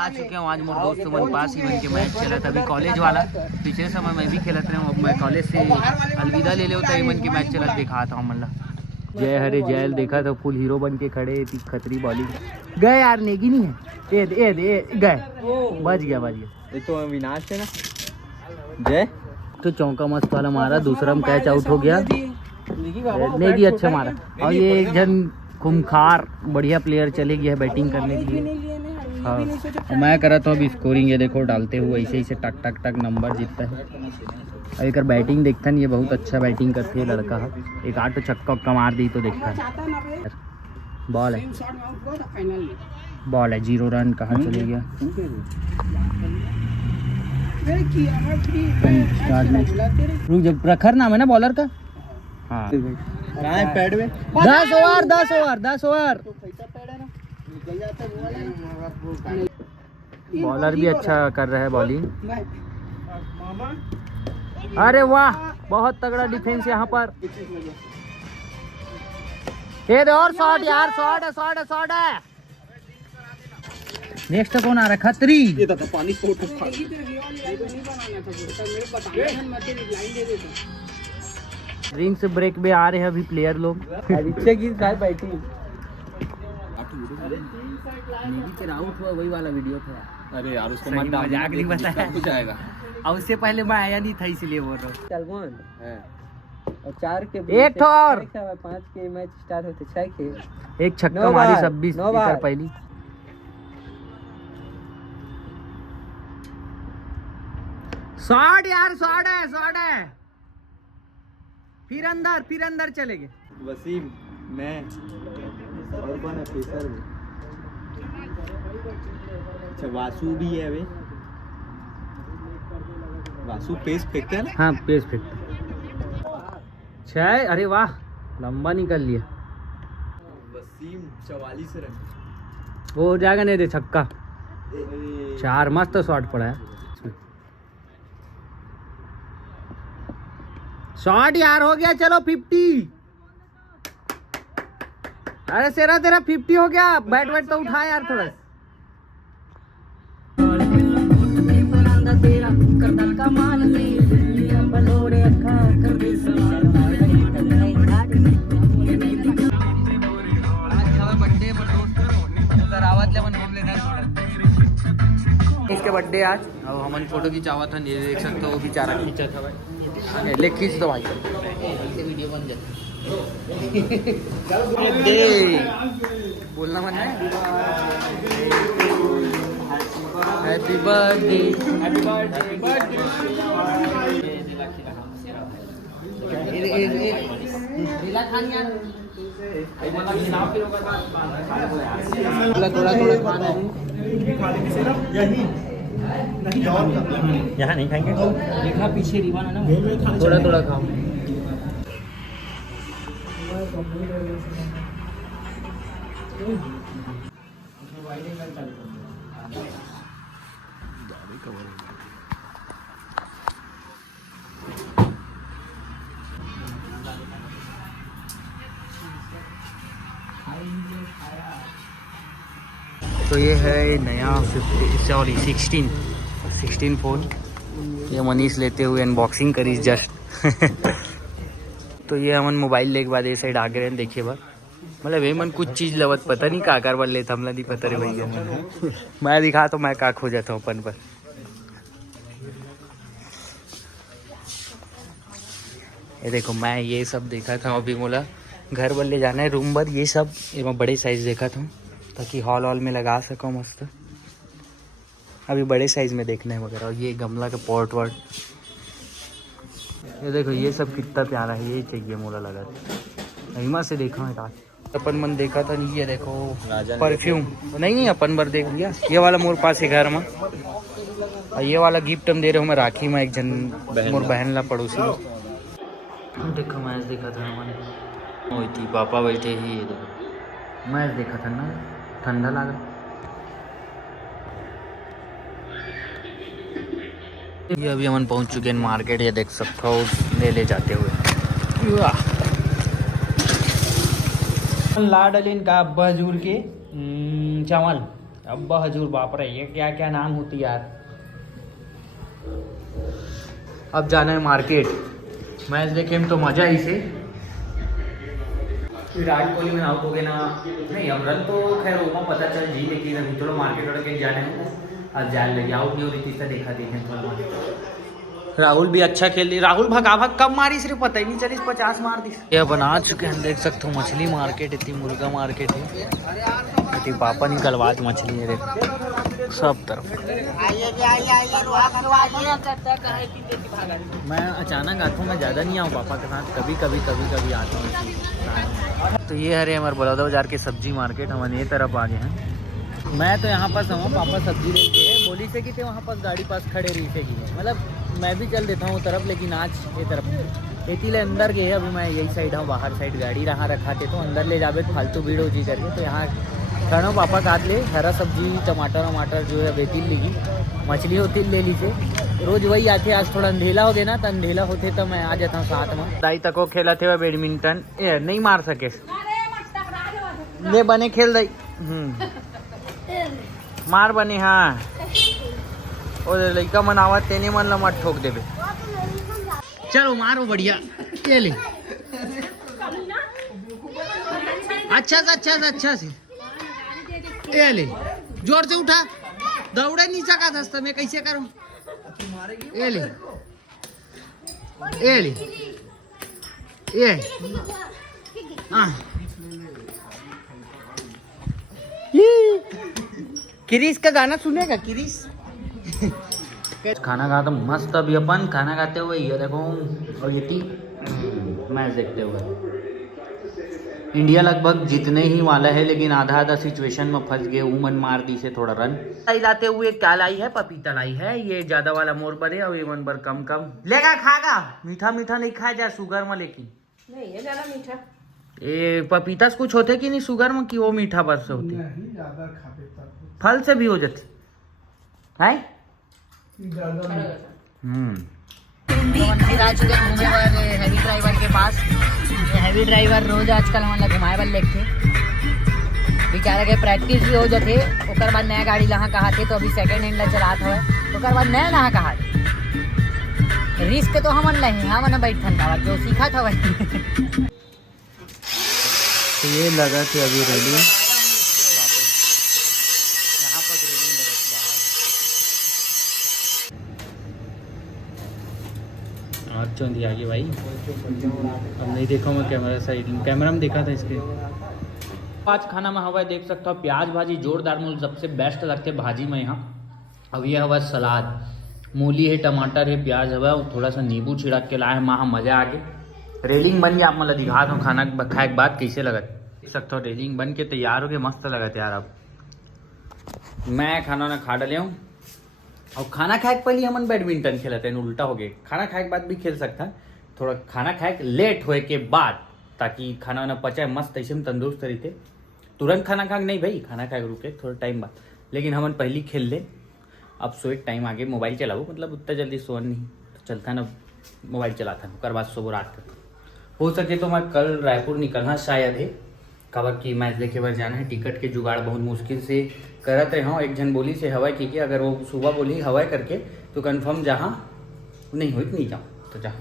आ चुके हैं आज मोर दोस्त मन पास ही मन के मैच चला था अभी कॉलेज वाला। पिछले समय मैं भी खेलत रहा हूँ, अब मैं कॉलेज से अलविदा ले लेता ही मन के मैच चला दिखा था मतलब। जय हरे जयल देखा था फुल हीरो बन के खड़े थी, खतरी बॉलिंग गए यार, नेगी नहीं है गए, बच गया ये तो अविनाश है ना। जय तो चौका मस्त वाला मारा, दूसरा में कैच आउट हो गया, नेगी अच्छा मारा। और ये एक जन खूंखार बढ़िया प्लेयर चले गया है बैटिंग करने के लिए। हाँ मैं करा तो अब स्कोरिंग ये देखो डालते हुए ऐसे ऐसे टक टक टक नंबर जीतता है। अब एक बैटिंग देखता नहीं, ये बहुत अच्छा बैटिंग करती है लड़का है। एक 8 छक्का उक्का मार दी तो देखता है। बॉल है 0 रन, कहाँ चले गया। रुक जब प्रखर नाम है ना बॉलर का। हाँ 10 ओवर बॉलर भी अच्छा कर रहा है बॉलिंग। अरे वाह बहुत तगड़ा डिफेंस यहाँ पर। ये दे और शॉट यार, शॉट है। नेक्स्ट कौन आ रहा है? खतरी ड्रिंक्स ब्रेक में आ रहे हैं अभी प्लेयर लोग। बैटिंग आउट हुआ वही वाला वीडियो था। अरे यार उसको मजाक नहीं बताया और उससे पहले मैं आया नहीं था इसलिए बोल रहा हूँ। सलमान और 4 के एक और 5 के मैच स्टार्ट होते 6 के एक छक्का मारी 26 पहली। शॉट यार, शॉट है। फिर अंदर चले गए। वसीम मैं और कौन है पेसर में? अच्छा वासु भी है वे। वासु पेस फेंकते हैं ना? हाँ पेस फेंकते। 6 अरे वाह लंबा निकल लिया। वसीम 44 रन वो हो जाएगा, नहीं दे छक्का। 4 मस्त शॉट पड़ा है। शॉट यार हो गया, चलो 50। अरे तेरा 50 हो गया। बैट तो उठा यार थोड़ा। इसके बर्थडे आज, अब हमन फोटो खिंचावा था, ये देख सकते हो वो बेचारा खींचा था भाई। ले खींच दो भाई, वीडियो बन जाती। बोलना मन है। हैप्पी बर्थडे थोड़ा खाना है। यहाँ नहीं खाएंगे, देखा पीछे दीवान है ना, थोड़ा खाओ। तो ये है नया 16 फ़ोन, ये मनीष लेते हुए अनबॉक्सिंग करी जस्ट। तो ये हमन मोबाइल ले के बाद ये साइड आ गए हैं। देखिए बार मतलब ये मन कुछ चीज़ लवत पता नहीं का कर ले हमला नहीं पता रे भैया। मैं दिखा तो मैं का खो जाता हूँ अपन पर। ये देखो मैं ये सब देखा था अभी, मोला घर पर ले जाना है रूम पर। ये सब मैं बड़े साइज़ देखा था ताकि हॉल में लगा सको मस्त। अभी बड़े साइज़ में देखना है वगैरह। और ये गमला का पॉट वॉट, ये देखो ये सब कितना प्यारा है। ये चाहिए मोला लगा महिमा से देखा है रात अपन मन देखा था। नहीं ये देखो परफ्यूम नहीं अपन बार देख लिया। ये वाला मोर पास है घर में, और ये वाला गिफ्ट हम दे रहे हो मैं राखी में एक जन मोर बहन ला पड़ोसी। देखो मैच देखा था मैंने, थी पापा बैठे ही। ये देखो मैच देखा था ना, ठंडा लगा। ये अभी हम पहुंच चुके हैं मार्केट, ये देख सकते हो ले जाते हुए। ला डलिन का बजूर के चावल अब्बा हजूर बाप रे, ये क्या क्या नाम होती यार। अब जाना है मार्केट, मैच देखे तो मजा ही से। विराट कोहली में आउट हो गए ना, नहीं अब रन तो खैर होगा पता चल जी, लेकिन अभी थोड़ा मार्केट वाले के जाने हो अब जान लगे। आउट नहीं हो रही थी, देखा देखें थोड़ा। राहुल भी अच्छा खेल रही, राहुल भगा भग कब मारी सिर्फ पता ही नहीं चली, 50 मार दी। ये बना चुके हैं, देख सकते हो मछली मार्केट, इतनी मुर्गा मार्केट है, इतनी पापा निकलवा मछली है सब तरफ। मैं अचानक आता हूँ, मैं ज़्यादा नहीं आऊँ पापा के साथ, कभी कभी आता हूँ। तो ये हरे हमारे बड़ौदा बाजार के सब्जी मार्केट, हम ये तरफ आ गए हैं। मैं तो यहाँ पास हूँ, पापा सब्जी लेके है, बोली से कि थे वहाँ पास गाड़ी पास खड़े रही थे कि मतलब मैं भी चल देता हूँ तरफ, लेकिन आज ये तरफ इतने अंदर गए। अभी मैं यही साइड हूँ, बाहर साइड गाड़ी रहा रखाते तो अंदर ले जावे तो फालतू भीड़ हो जी करके, तो यहाँ खड़ा पापा साथ ले हरा सब्जी टमाटर वमाटर जो है बेतिल लीजिए, मछली होती ले लीजिए, रोज वही आते। आज थोड़ा अंधेला हो गया ना, तो अंधेला होते तो मैं आ जाता हूँ साथ में। दाई तक खेला थे बैडमिंटन, नहीं मार सके ले बने खेल दई मार बने। हाँ और लड़का मनावा तेने मन ला मत ठोक देवे, चलो मारो बढ़िया ये ले, अच्छा से ये ले, जोर से उठा, दौड़े नीचा का दस्ता मैं कैसे करूं, ये ले ये किरीस का गाना सुनेगा किरीस। खाना खाता मस्त, अभी अपन खाना खाते हुए ये देखो और ये मैच देखते हुए। इंडिया लगभग जीतने ही वाला है, लेकिन आधा सिचुएशन में फंस गए, उमन मार दी से थोड़ा रन लाते हुए। क्या लाई है, पपीता लाई है, ये ज्यादा वाला मोर पर है और ये मन पर कम लेगा, खागा मीठा नहीं खाया जाए शुगर में, लेकिन नहीं है ज्यादा मीठा। ये पपीता से कुछ होते कि नहीं शुगर में, कि वो मीठा बस से होते, फल से भी हो जाते है। हैवी ड्राइवर के पास, हैवी ड्राइवर रोज आजकल मतलब घुमाए वाले लेके बेचारा के प्रैक्टिस भी हो जाते, ओकर बाद नया गाड़ी लहा कहा थे, तो अभी सेकंड हैंड ला चलात हो, ओकर बाद नया लहा कहा रिस्क तो हमन नहीं, हमन बैठन था जो सीखा था वही। तो ये लगा थे अभी रेडी, यहाँ पर रेडी लगा बाहर आज चौंधी आगे भाई। अब नहीं देखा मैं कैमरा साइड, कैमरा में देखा था इसके। आज खाना में हवा देख सकता हूँ, प्याज भाजी जोरदार, मुझे सबसे बेस्ट लगते भाजी में यहाँ। अब ये हवा सलाद, मूली है, टमाटर है, प्याज हवा, थोड़ा सा नींबू छिड़क के लाए माँ, मजा आ गया। रेलिंग बन गया, आप मतलब दिखा दो खाना खाए के बाद कैसे लगा, देख सकते हो रेलिंग बन के तैयार हो गया, मस्त लगा यार। अब मैं खाना ना खा डाले हूँ, और खाना खाए के पहले हमन बैडमिंटन खेलते हैं, उल्टा हो गया, खाना खाए के बाद भी खेल सकता है, थोड़ा खाना खाए के लेट होए के बाद, ताकि खाना वाना पचाए मस्त ऐसे में तंदुरुस्त रहते। तुरंत खाना खा नहीं भाई, खाना खाए रुके थोड़ा टाइम बाद, लेकिन हमन पहले खेल ले। अब सोए टाइम आगे मोबाइल चलाओ, मतलब उतना जल्दी सोन नहीं तो चलता ना, मोबाइल चलाता है, उसके बाद सुबह रात तक हो सके तो मैं कल रायपुर निकलना शायद है, कबर की मैच देखे बार जाना है। टिकट के जुगाड़ बहुत मुश्किल से करत रहे हूँ, एक जन बोली से हवाई की, अगर वो सुबह बोली हवाई करके तो कंफर्म जहाँ नहीं हो नहीं जाऊँ तो जहाँ